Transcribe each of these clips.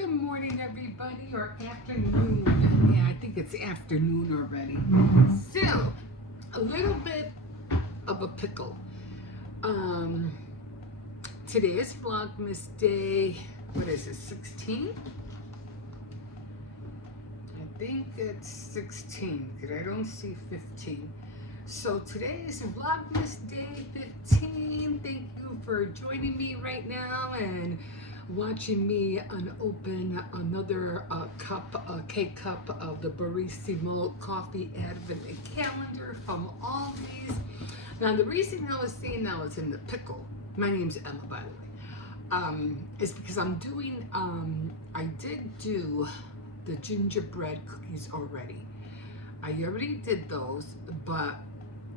Good morning, everybody, or afternoon. Yeah, I think it's afternoon already. So, a little bit of a pickle. Today is Vlogmas Day. What is it, 16? I think it's 16, because I don't see 15. So today is Vlogmas Day 15. Thank you for joining me right now and watching me unopen another cake cup of the Barissimo Coffee Advent Calendar from Aldi's. Now the reason I was saying that was in the pickle, my name's Emma, by the way, is because I'm doing, I did do the gingerbread cookies already. I already did those, but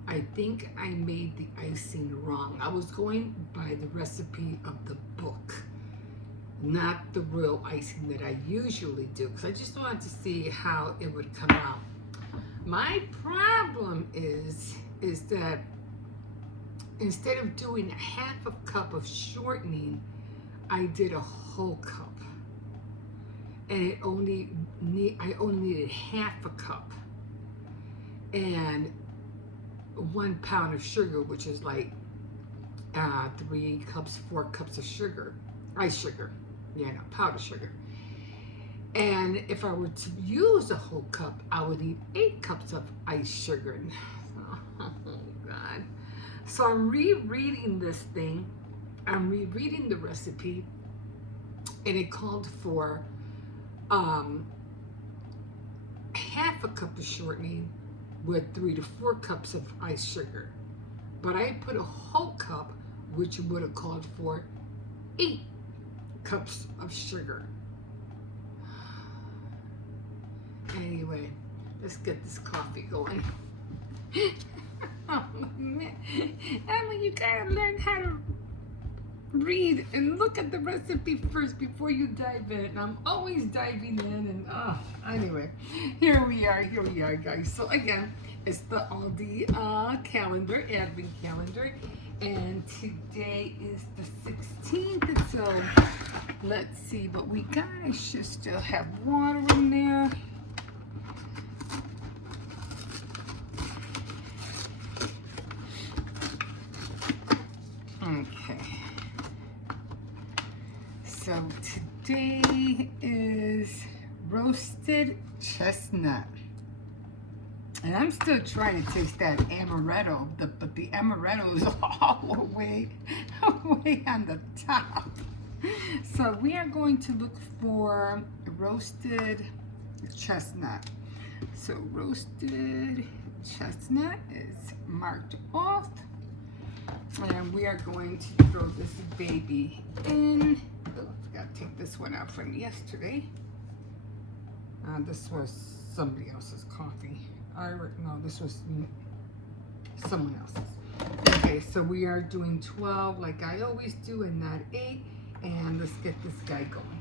I think I made the icing wrong. I was going by the recipe of the book, not the real icing that I usually do, because I just wanted to see how it would come out. My problem is that instead of doing a half a cup of shortening, I did a whole cup, and I only needed half a cup and 1 pound of sugar, which is like 3 cups, 4 cups of sugar, ice sugar. Yeah, no, powdered sugar. And if I were to use a whole cup, I would need 8 cups of ice sugar. Oh, God. So I'm rereading this thing. I'm rereading the recipe. And it called for half a cup of shortening with 3 to 4 cups of ice sugar. But I put a whole cup, which would have called for 8 cups of sugar. Anyway, let's get this coffee going. Oh, man. Emma, you gotta learn how to read and look at the recipe first before you dive in. I'm always diving in and anyway, here we are, guys. So again, it's the Aldi calendar, Advent calendar, and today is the 16th. So let's see what we got. I should still have water in there. Okay. So today is roasted chestnut. And I'm still trying to taste that amaretto, but the amaretto is all the way on the top. So we are going to look for roasted chestnut. So roasted chestnut is marked off. And we are going to throw this baby in. Oh, I gotta take this one out from yesterday. This was somebody else's coffee. No, this was someone else's. Okay, so we are doing 12 like I always do and not 8. And let's get this guy going.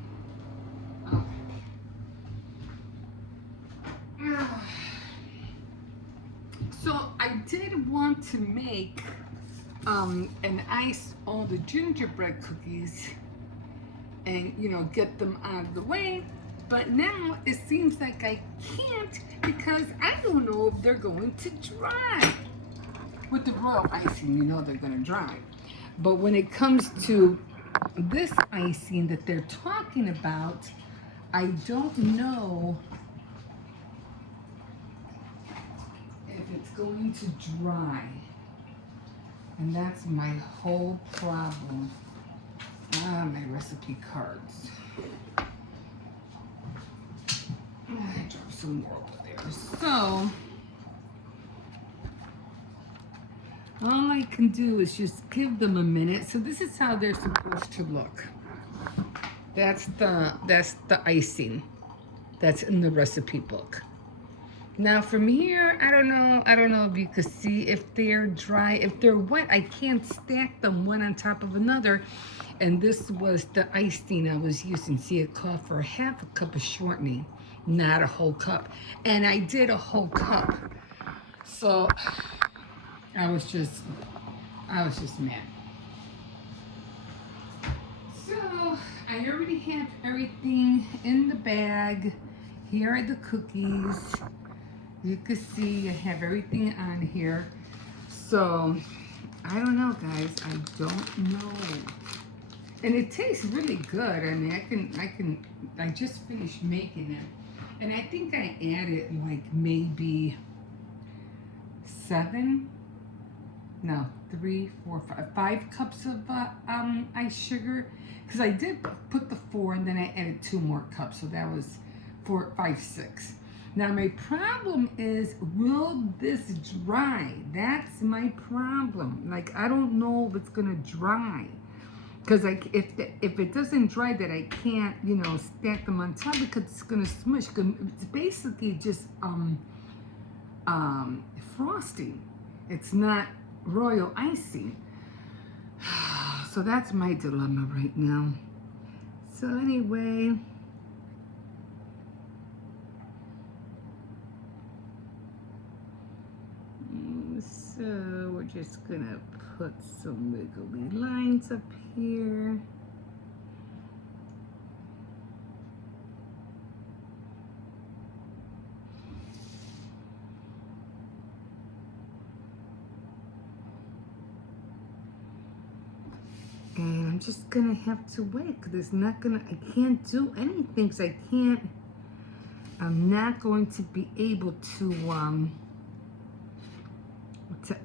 Okay. So I did want to make and ice all the gingerbread cookies and, you know, get them out of the way. But now it seems like I can't because I don't know if they're going to dry. With the royal icing, you know they're going to dry. But when it comes to this icing that they're talking about, I don't know if it's going to dry. And that's my whole problem. My recipe cards. I dropped some more over there. So, all I can do is just give them a minute. So this is how they're supposed to look. That's the icing that's in the recipe book. Now from here, I don't know if you could see if they're dry. If they're wet, I can't stack them one on top of another. And this was the icing I was using. See, it called for half a cup of shortening, not a whole cup. And I did a whole cup. So I was just mad. So I I already have everything in the bag. Here are the cookies. You can see I have everything on here. So, I don't know, guys. I don't know. And it tastes really good. I mean, I just finished making it. And I think I added like maybe 5 cups of ice sugar. Because I did put the 4 and then I added 2 more cups. So that was 4, 5, 6. Now my problem is, will this dry? That's my problem. Like, I don't know if it's gonna dry. Because if it doesn't dry, that I can't, you know, stack them on top because it's gonna smush. It's basically just frosting. It's not royal icing. So that's my dilemma right now. So anyway, so we're just gonna put some wiggly lines up here. And I'm just gonna have to wait because I can't do anything because I'm not going to be able to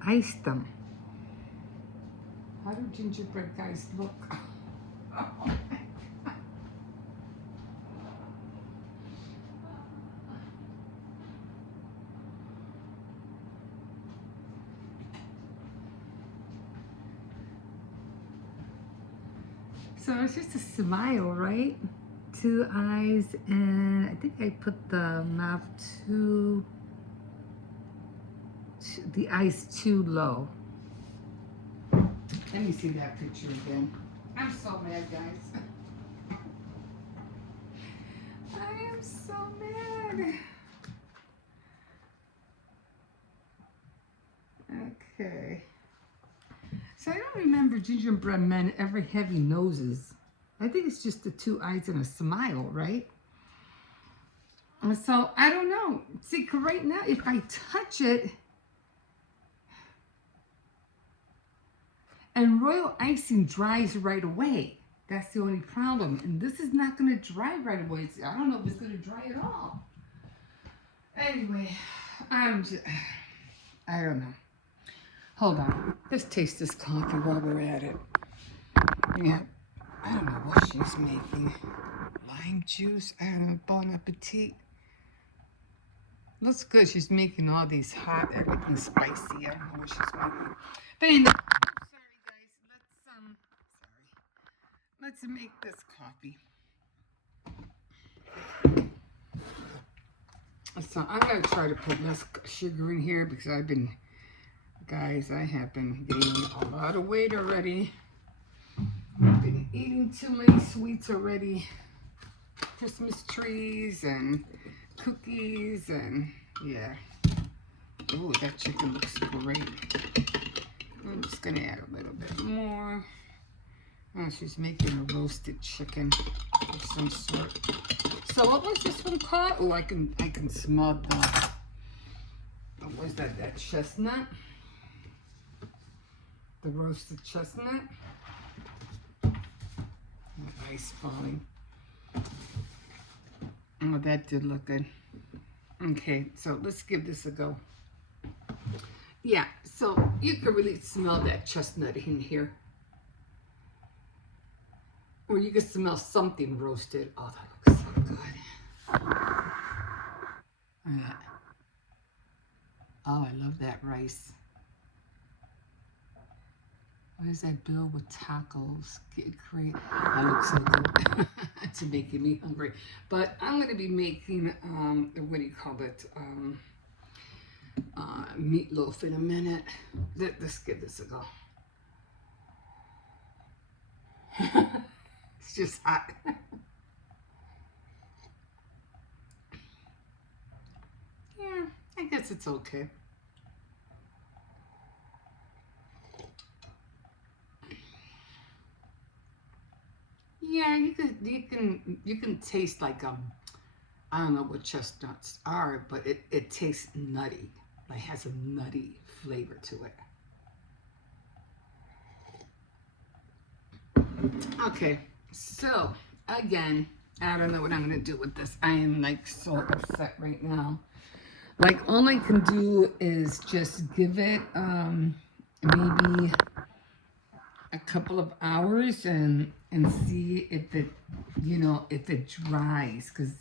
ice them. How do gingerbread guys look? So it's just a smile, right? 2 eyes, and I think I put the mouth the eyes too low. Let me see that picture again. I'm so mad, guys. I am so mad. Okay. So I don't remember gingerbread men ever having noses. I think it's just the 2 eyes and a smile, right? And so I don't know. See, 'cause right now, if I touch it, and royal icing dries right away. That's the only problem. And this is not going to dry right away. I don't know if it's going to dry at all. Anyway, I don't know. Hold on. Let's taste this coffee while we're at it. Yeah. I don't know what she's making. Lime juice. I don't know. Bon appetit. Looks good. She's making all these hot, everything spicy. I don't know what she's making. But anyway. Let's make this coffee. So I'm going to try to put less sugar in here because I have been gaining a lot of weight already. I've been eating too many sweets already. Christmas trees and cookies and yeah. Ooh, that chicken looks great. I'm just going to add a little bit more. Oh, she's making a roasted chicken of some sort. So what was this one called? Oh, I can smell the, what was that? That chestnut? The roasted chestnut. Ice falling. Oh, that did look good. Okay, so let's give this a go. Yeah, so you can really smell that chestnut in here. Or you can smell something roasted. Oh, that looks so good. Oh, I love that rice. What is that bill with tacos? Get great. That looks so good. It's making me hungry. But I'm going to be making, what do you call it? Meatloaf in a minute. Let's give this a go. It's just hot. Yeah, I guess it's okay. Yeah, you could you can taste like I don't know what chestnuts are, but it tastes nutty. Like has a nutty flavor to it. Okay, so again, I don't know what I'm gonna do with this. I am like so upset right now. Like all I can do is just give it maybe a couple of hours and see if it if it dries, because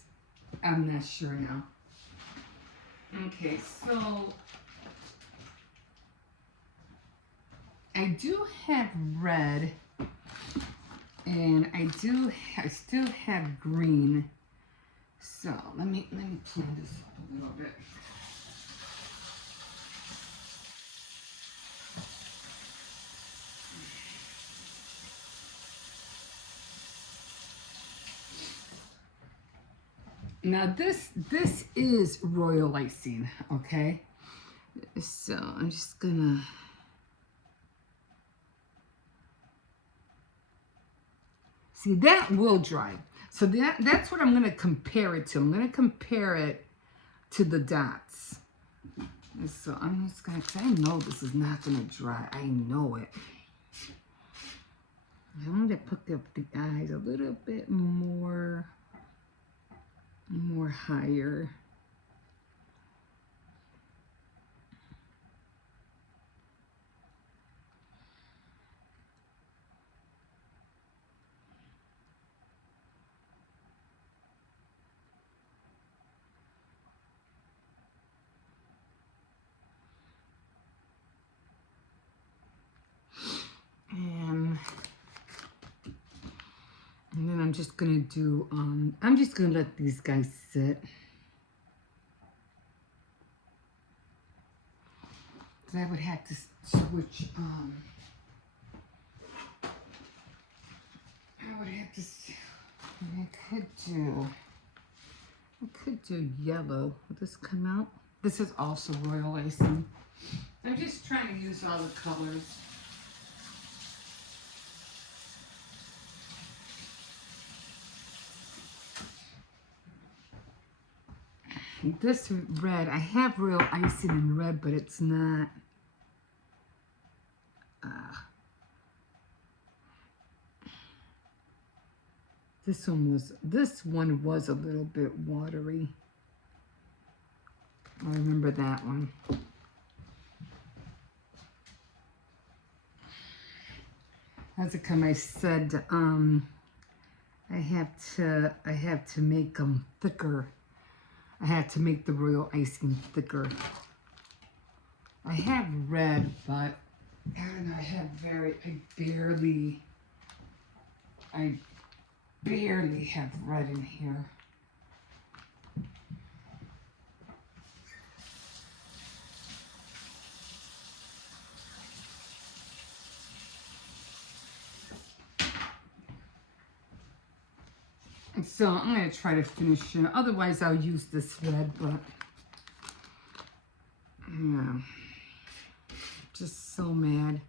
I'm not sure now. Okay, so I do have red, and I still have green. So let me clean this up a little bit. Now this is royal icing, okay? So I'm just gonna see that will dry. So that's what I'm gonna compare it to. I'm gonna compare it to the dots. And so I'm just gonna, cause I know this is not gonna dry. I know it. I'm gonna put up the eyes a little bit more higher. And then I'm just gonna do, I'm just gonna let these guys sit. So I would have to switch, I would have to, I could do yellow. Will this come out? This is also royal icing. I'm just trying to use all the colors. This red, I have real icing in red, but it's not. This one was a little bit watery. I remember that one. As it come, I said I have to make them thicker. I had to make the royal icing thicker. I have red, but I don't know. I barely have red in here. So I'm going to try to finish it. Otherwise, I'll use this red, but yeah, just so mad.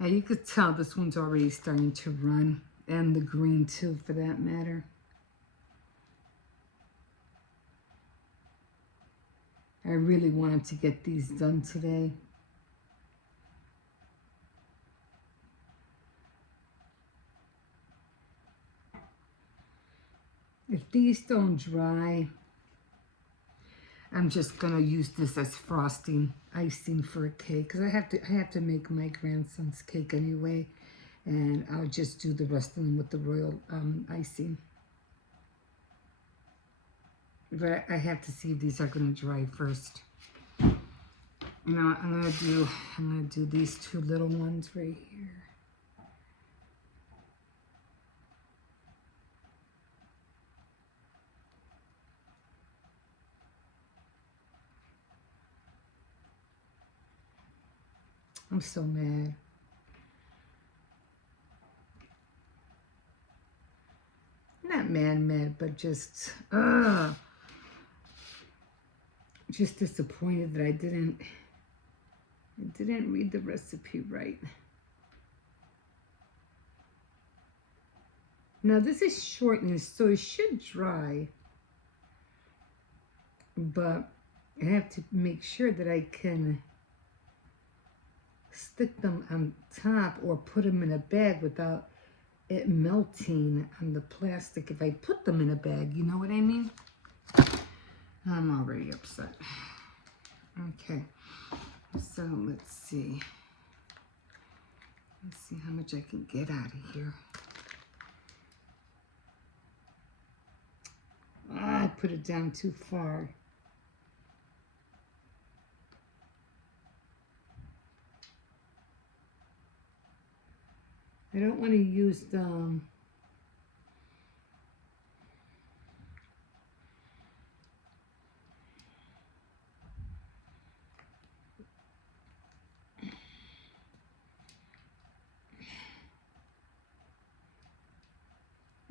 And you could tell this one's already starting to run, and the green too, for that matter. I really wanted to get these done today. If these don't dry, I'm just gonna use this as frosting, icing for a cake, because I have to make my grandson's cake anyway, and I'll just do the rest of them with the royal icing. But I have to see if these are gonna dry first. You know, I'm gonna do these two little ones right here. I'm so mad. Not mad, but just disappointed that I didn't read the recipe right. Now this is shortened, so it should dry, but I have to make sure that I can stick them on top or put them in a bag without it melting on the plastic if I put them in a bag, you know what I mean? I'm already upset. Okay, so let's see. Let's see how much I can get out of here. I put it down too far. I don't want to use the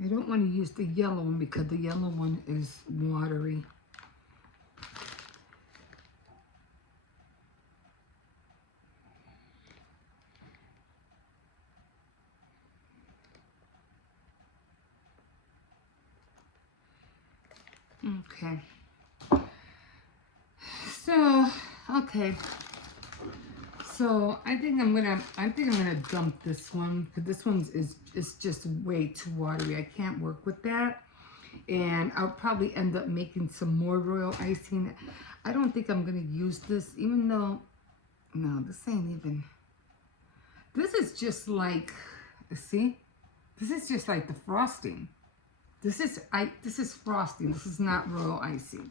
I don't want to use the yellow one because the yellow one is watery. Okay. So, okay. So I think I'm gonna dump this one because this one is just way too watery. I can't work with that, and I'll probably end up making some more royal icing. I don't think I'm gonna use this, even though no, this ain't even. This is just like, see, this is just like the frosting. This is frosting. This is not royal icing,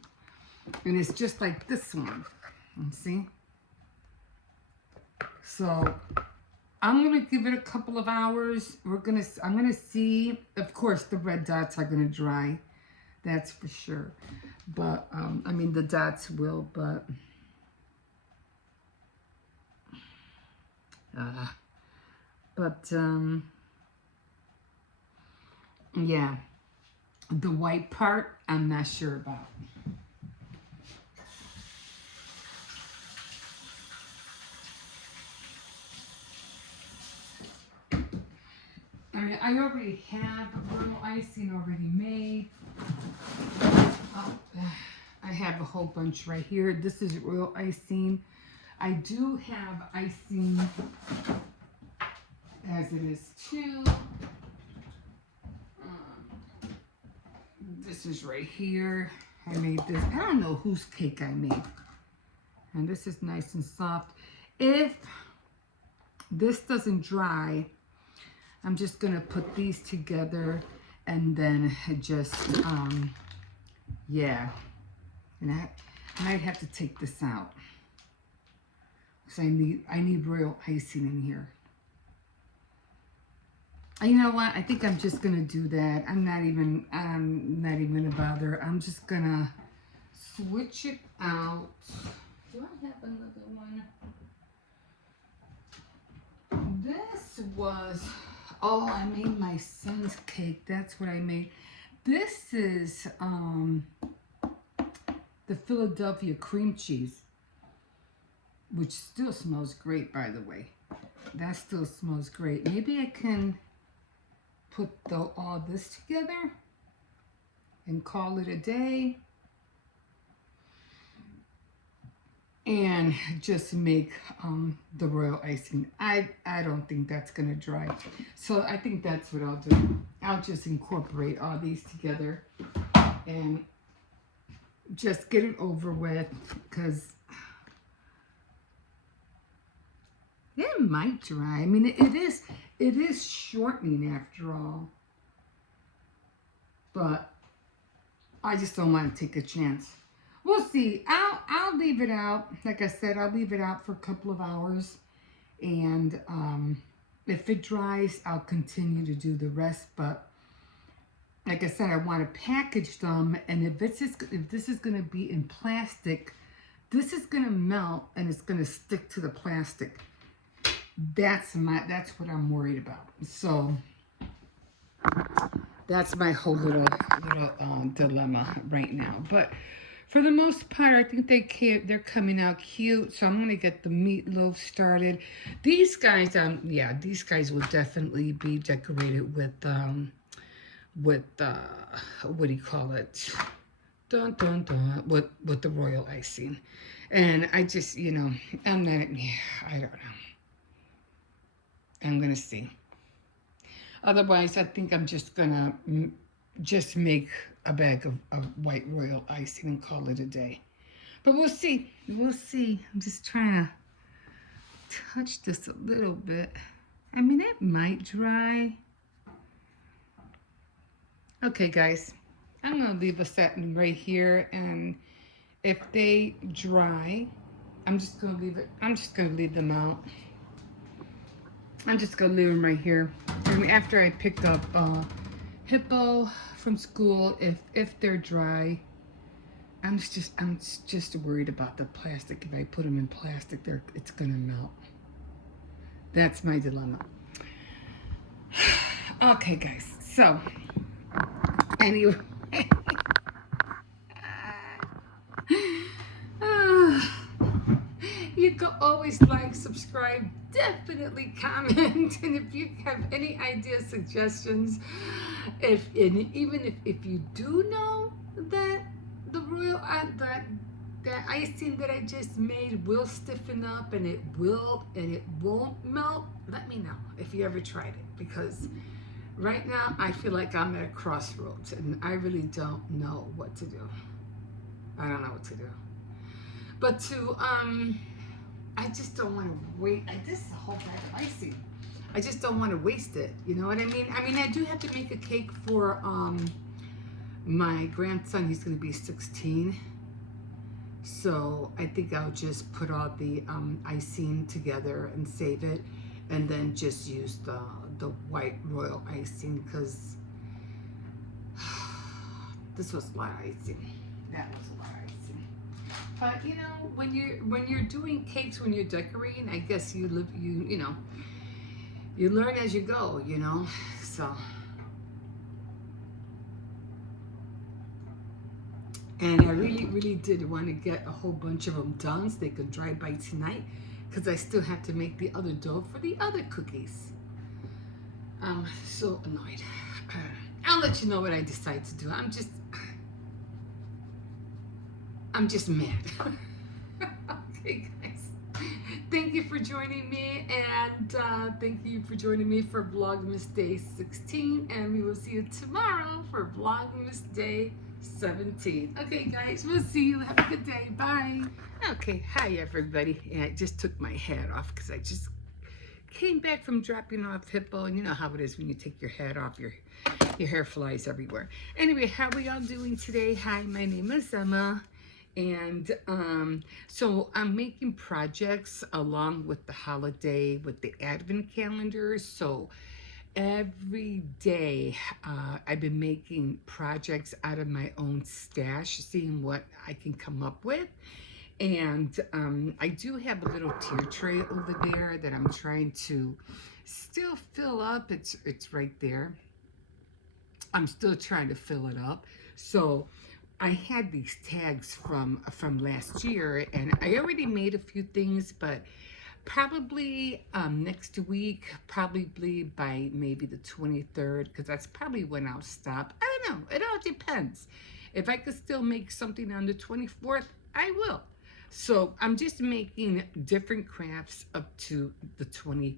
and it's just like this one. See. So I'm gonna give it a couple of hours. I'm gonna see. Of course, the red dots are gonna dry. That's for sure. But I mean, the dots will. But yeah, the white part I'm not sure about. I already have royal icing already made. Oh, I have a whole bunch right here. This is royal icing. I do have icing as it is too. This is right here. I made this. I don't know whose cake I made. And this is nice and soft. If this doesn't dry, I'm just gonna put these together and then just, yeah. And I might have to take this out because I need royal icing in here. And you know what? I think I'm just gonna do that. I'm not even gonna bother. I'm just gonna switch it out. Do I have another one? This was, oh, I made my son's cake. That's what I made. This is the Philadelphia cream cheese, which still smells great, by the way. That still smells great. Maybe I can put all this together and call it a day and just make the royal icing. I don't think that's gonna dry, so I think that's what I'll do. I'll just incorporate all these together and just get it over with, because it might dry. I mean, it is shortening after all, but I just don't want to take a chance. We'll see. I'll leave it out. Like I said, I'll leave it out for a couple of hours, and if it dries, I'll continue to do the rest. But like I said, I want to package them, and if this is going to be in plastic, this is going to melt and it's going to stick to the plastic. That's what I'm worried about. So that's my whole little dilemma right now. But for the most part, I think they're coming out cute. So I'm gonna get the meatloaf started. These guys, these guys will definitely be decorated with with what do you call it? Dun dun dun with the royal icing, and I just I'm not. I don't know. I'm gonna see. Otherwise, I think I'm just gonna just make a bag of white royal icing and call it a day. But we'll see. We'll see. I'm just trying to touch this a little bit. I mean, it might dry. Okay, guys. I'm going to leave the satin right here. And if they dry, I'm just going to leave it. I'm just going to leave them out. I'm just going to leave them right here. And after I pick up Hippo from school, if they're dry, I'm just worried about the plastic. If I put them in plastic, it's gonna melt. That's my dilemma. Okay, guys. So anyway, you can always like, subscribe, definitely comment, and if you have any ideas, suggestions, even if you do know that the royal that icing that I just made will stiffen up and it won't melt, let me know if you ever tried it, because right now I feel like I'm at a crossroads and I really don't know what to do. I don't know what to do. But I just don't want to wait. This is a whole bag of icing. I just don't want to waste it. You know what I mean? I mean, I do have to make a cake for my grandson. He's going to be 16. So I think I'll just put all the icing together and save it, and then just use the white royal icing, because this was a lot of icing. That was a lot of icing. But you know, when you're doing cakes, when you're decorating, I guess you learn as you go, you know. So. And I really, really did want to get a whole bunch of them done so they could dry by tonight, because I still have to make the other dough for the other cookies. I'm so annoyed. I'll let you know what I decide to do. I'm just mad. Okay, guys. Thank you for joining me, and thank you for joining me for Vlogmas Day 16, and we will see you tomorrow for Vlogmas Day 17. Okay, guys, we'll see you. Have a good day. Bye. Okay, hi, everybody. And I just took my hat off because I just came back from dropping off Hippo, and you know how it is when you take your hat off, your hair flies everywhere. Anyway, how are we all doing today? Hi, my name is Emma. And so I'm making projects along with the holiday, with the advent calendars. So every day I've been making projects out of my own stash, seeing what I can come up with. And I do have a little tier tray over there that I'm trying to still fill up. It's right there. I'm still trying to fill it up. So I had these tags from last year, and I already made a few things, but probably next week, probably by maybe the 23rd, because that's probably when I'll stop. I don't know. It all depends. If I could still make something on the 24th, I will. So I'm just making different crafts up to the 24th.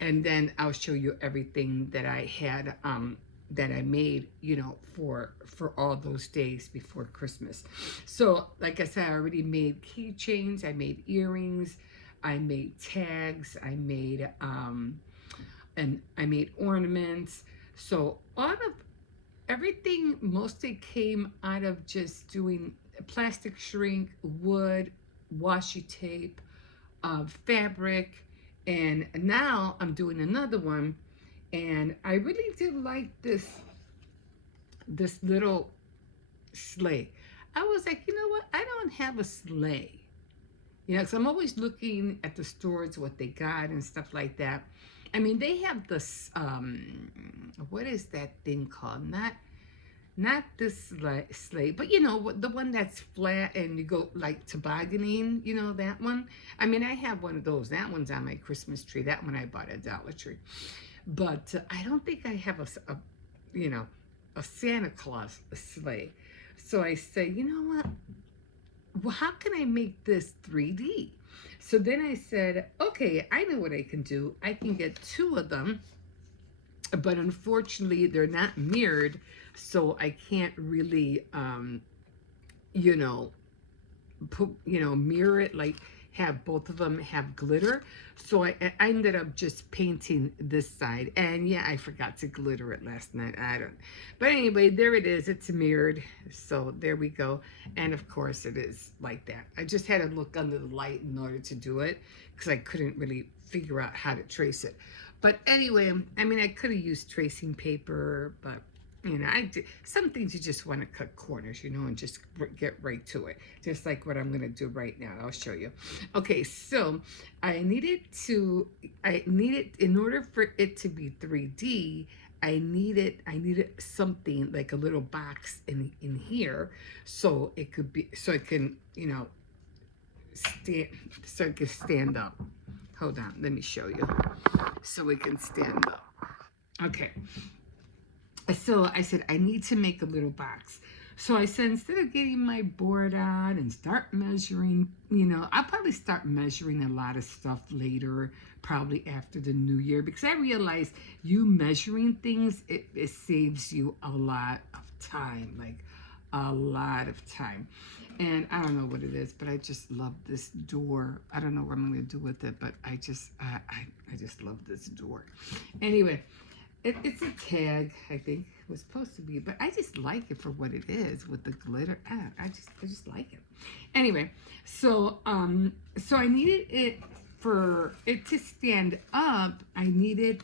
And then I'll show you everything that I had that I made, you know, for all those days before Christmas. So like I said, I already made keychains, I made earrings, I made tags, I made and I made ornaments. So all of everything mostly came out of just doing plastic shrink, wood, washi tape, fabric, and now I'm doing another one. And I really did like this little sleigh. I was like, you know what? I don't have a sleigh. You know, because I'm always looking at the stores, what they got and stuff like that. I mean, they have this, what is that thing called? Not this sleigh, but you know, the one that's flat and you go like tobogganing, you know, that one. I mean, I have one of those. That one's on my Christmas tree. That one I bought at Dollar Tree. but I don't think I have you know, a Santa Claus sleigh. So I say, you know what? Well, how can I make this 3D? So then I said, okay, I know what I can do. I can get two of them, but unfortunately they're not mirrored, so I can't really, you know, mirror it, like have both of them have glitter. So I ended up just painting this side, and yeah, I forgot to glitter it last night. I don't, but anyway, there it is. It's mirrored, so there we go. And of course it is like that. I just had to look under the light in order to do it, because I couldn't really figure out how to trace it. But anyway, I mean, I could have used tracing paper, but you know, some things you just want to cut corners, you know, and just get right to it. Just like what I'm going to do right now. I'll show you. Okay, so I needed, in order for it to be 3D, I needed something like a little box in here, so it could be, so it can, you know, so it can stand up. Hold on, let me show you. So it can stand up. Okay. So I said, I need to make a little box. So I said, instead of getting my board out and start measuring, you know, I'll probably start measuring a lot of stuff later, probably after the new year, because I realized you measuring things, it saves you a lot of time, like a lot of time. And I don't know what it is, but I just love this door. I don't know what I'm going to do with it, but I just love this door. Anyway, it's a tag, I think it was supposed to be, but I just like it for what it is with the glitter. I just like it. Anyway, so so I needed it, for it to stand up. I needed,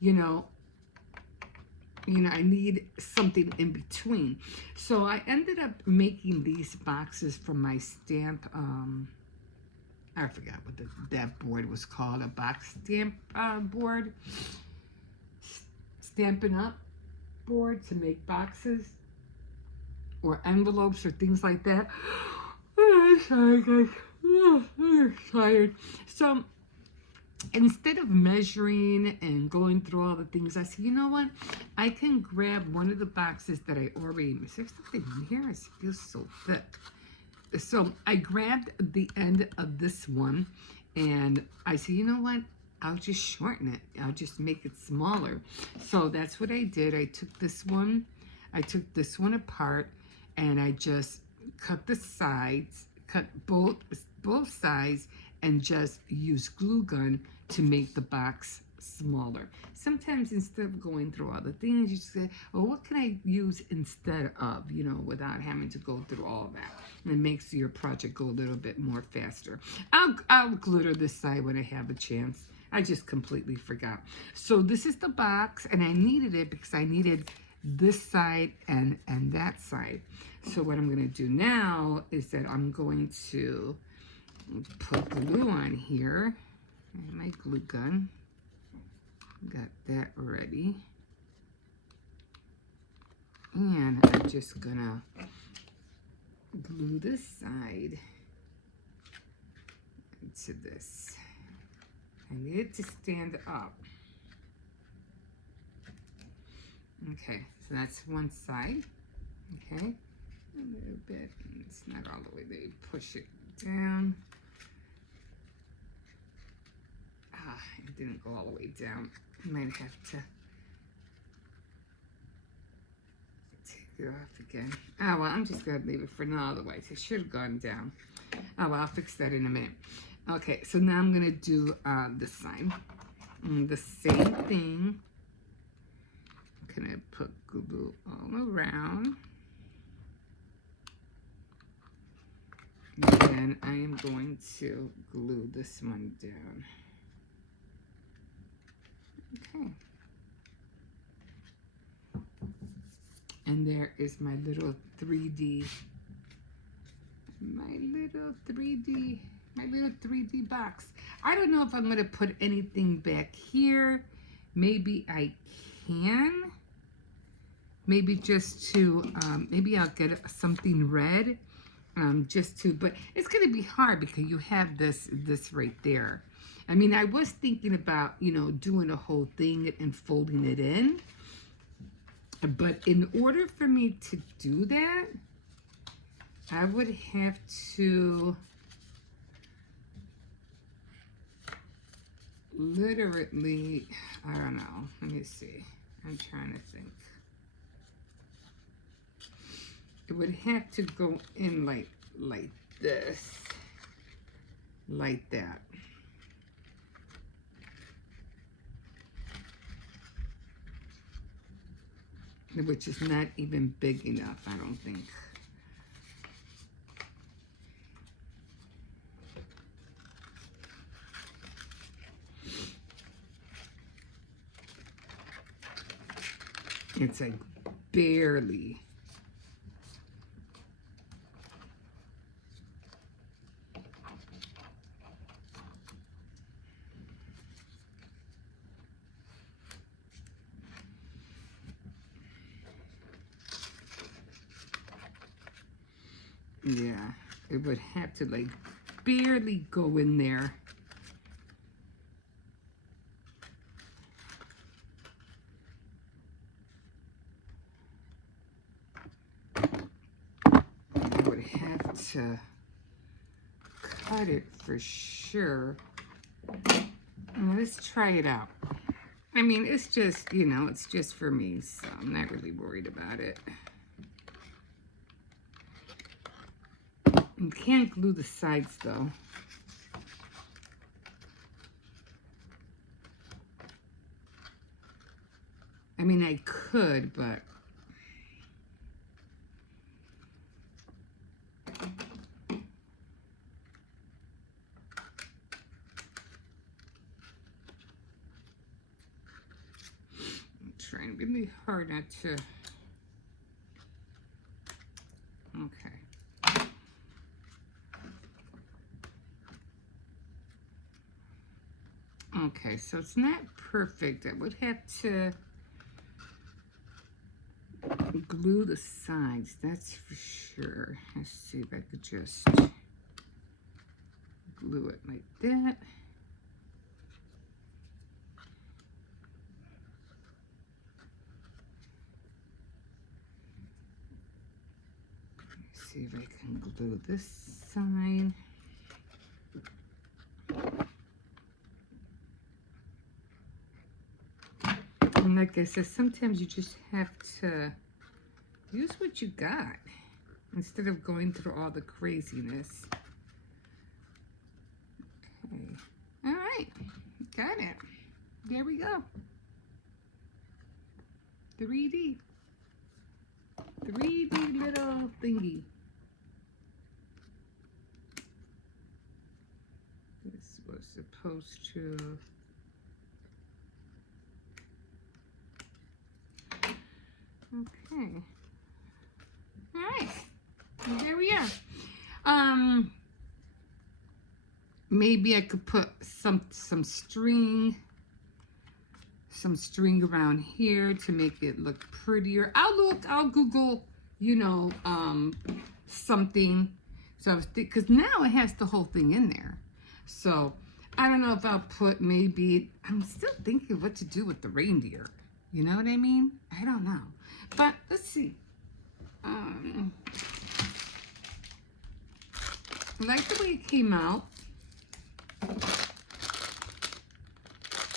you know, I need something in between. So I ended up making these boxes from my stamp. I forgot what that board was called. A box stamp board. Stampin' Up board to make boxes or envelopes or things like that. Oh, sorry guys. Oh, I'm tired. So instead of measuring and going through all the things, I said, you know what? I can grab one of the boxes that I already, is there something in here? It feels so thick. So I grabbed the end of this one and I said, you know what? I'll just shorten it. I'll just make it smaller. So that's what I did. I took this one apart, and I just cut the sides, cut both sides, and just use glue gun to make the box smaller. Sometimes instead of going through all the things, you just say, well, what can I use instead of, you know, without having to go through all of that. And it makes your project go a little bit more faster. I'll glitter this side when I have a chance. I just completely forgot. So this is the box, and I needed it because I needed this side and that side. So what I'm going to do now is that I'm going to put glue on here. And my glue gun. Got that ready. And I'm just going to glue this side to this. I need it to stand up. Okay, so that's one side. Okay, a little bit. It's not all the way there. You push it down. It didn't go all the way down. I might have to take it off again. Oh, well, I'm just going to leave it for now. Otherwise, it should have gone down. Oh, well, I'll fix that in a minute. Okay, so now I'm going to do this side. The same thing. I'm going to put glue all around. And then I am going to glue this one down. Okay. And there is my little 3D box. I don't know if I'm going to put anything back here. Maybe I can. Maybe just to, maybe I'll get something red, just to, but it's going to be hard because you have this right there. I mean, I was thinking about, doing a whole thing and folding it in. But in order for me to do that, I would have to literally, I don't know. Let me see. I'm trying to think. It would have to go in like this, like that. Which is not even big enough, I don't think. It's like barely. Yeah, it would have to like barely go in there. I would have to cut it for sure. Now, let's try it out. I mean, it's just, it's just for me, so I'm not really worried about it. You can't glue the sides, though. I mean, I could, but I'm trying really hard not to. Okay. Okay, so it's not perfect. I would have to glue the sides, that's for sure. Let's see if I could just glue it like that. Let's see if I can glue this side. And like I said, sometimes you just have to use what you got instead of going through all the craziness. Okay. All right. Got it. There we go. 3D. 3D little thingy. This was supposed to... Okay. All right. There we are. Maybe I could put some string around here to make it look prettier. I'll Google, something. So I was because now it has the whole thing in there. So I don't know if I'll put maybe, I'm still thinking what to do with the reindeer. You know what I mean? I don't know. But let's see. I like the way it came out.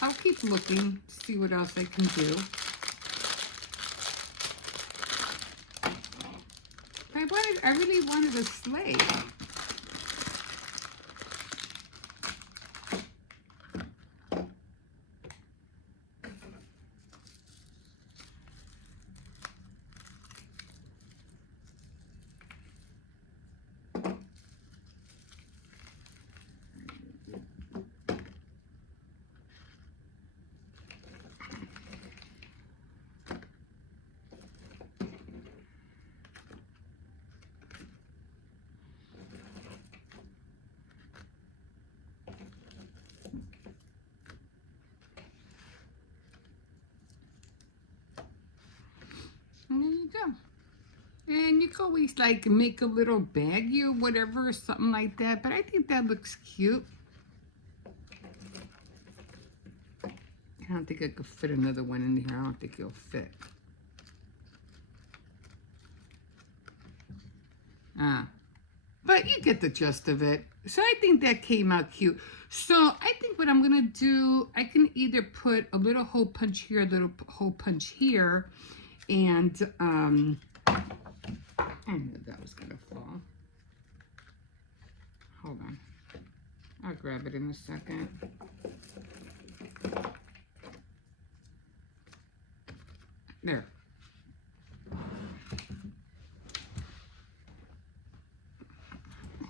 I'll keep looking to see what else I can do. I really wanted a sleigh. And there you go. And you can always like make a little baggie or whatever, or something like that. But I think that looks cute. I don't think I could fit another one in here. I don't think it'll fit. But you get the gist of it. So I think that came out cute. So I think what I'm going to do, I can either put a little hole punch here, a little hole punch here. And I knew that was going to fall. Hold on. I'll grab it in a second. There.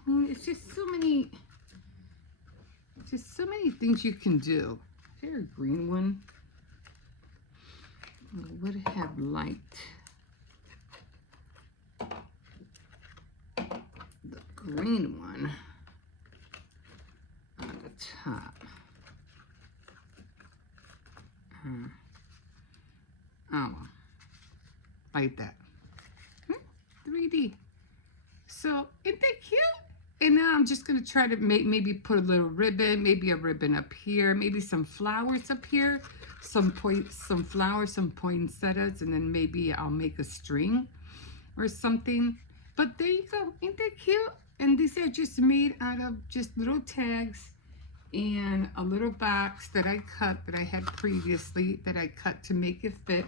It's just so many things you can do. Is there a green one? I would have liked the green one on the top. Oh well, like that. 3D. So isn't that cute? And now I'm just going to try to maybe put a little ribbon, maybe a ribbon up here, maybe some flowers up here, some flowers, some poinsettias, and then maybe I'll make a string or something. But there you go. Ain't that cute? And these are just made out of just little tags and a little box that I cut, that I had previously, that I cut to make it fit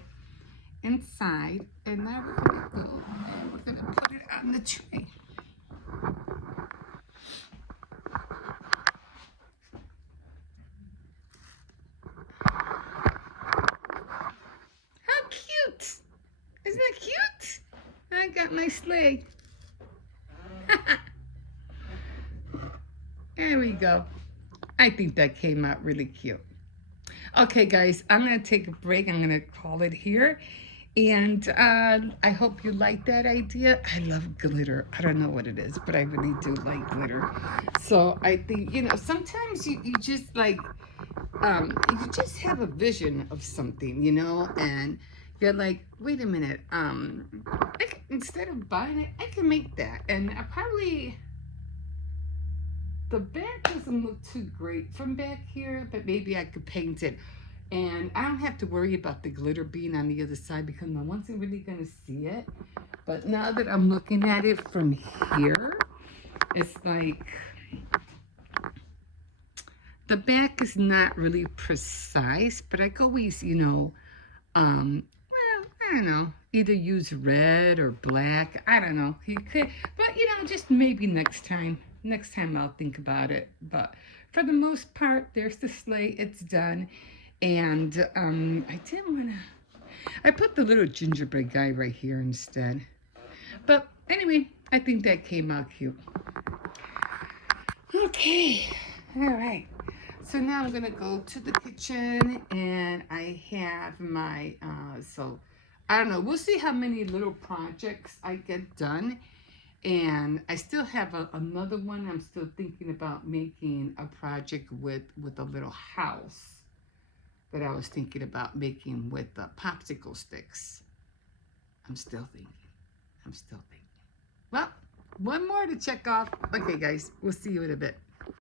inside. And now we're going to go and we're going to put it on the tray. Isn't that cute? I got my sleigh. There we go. I think that came out really cute. Okay, guys, I'm going to take a break. I'm going to call it here. And I hope you like that idea. I love glitter. I don't know what it is, but I really do like glitter. So I think, you know, sometimes you just like, you just have a vision of something, you know, and you're like, wait a minute, instead of buying it, I can make that. And I probably, the back doesn't look too great from back here, but maybe I could paint it. And I don't have to worry about the glitter being on the other side because no one's really going to see it. But now that I'm looking at it from here, it's like, the back is not really precise, but I can always, you know, I don't know, either use red or black. I don't know. You could, but you know, just maybe next time. Next time I'll think about it. But for the most part, there's the sleigh. It's done. And I didn't want to. I put the little gingerbread guy right here instead. But anyway, I think that came out cute. Okay. All right. So now I'm gonna go to the kitchen, and I have my so. I don't know. We'll see how many little projects I get done. And I still have another one. I'm still thinking about making a project with a little house that I was thinking about making with the popsicle sticks. I'm still thinking. Well, one more to check off. Okay, guys. We'll see you in a bit.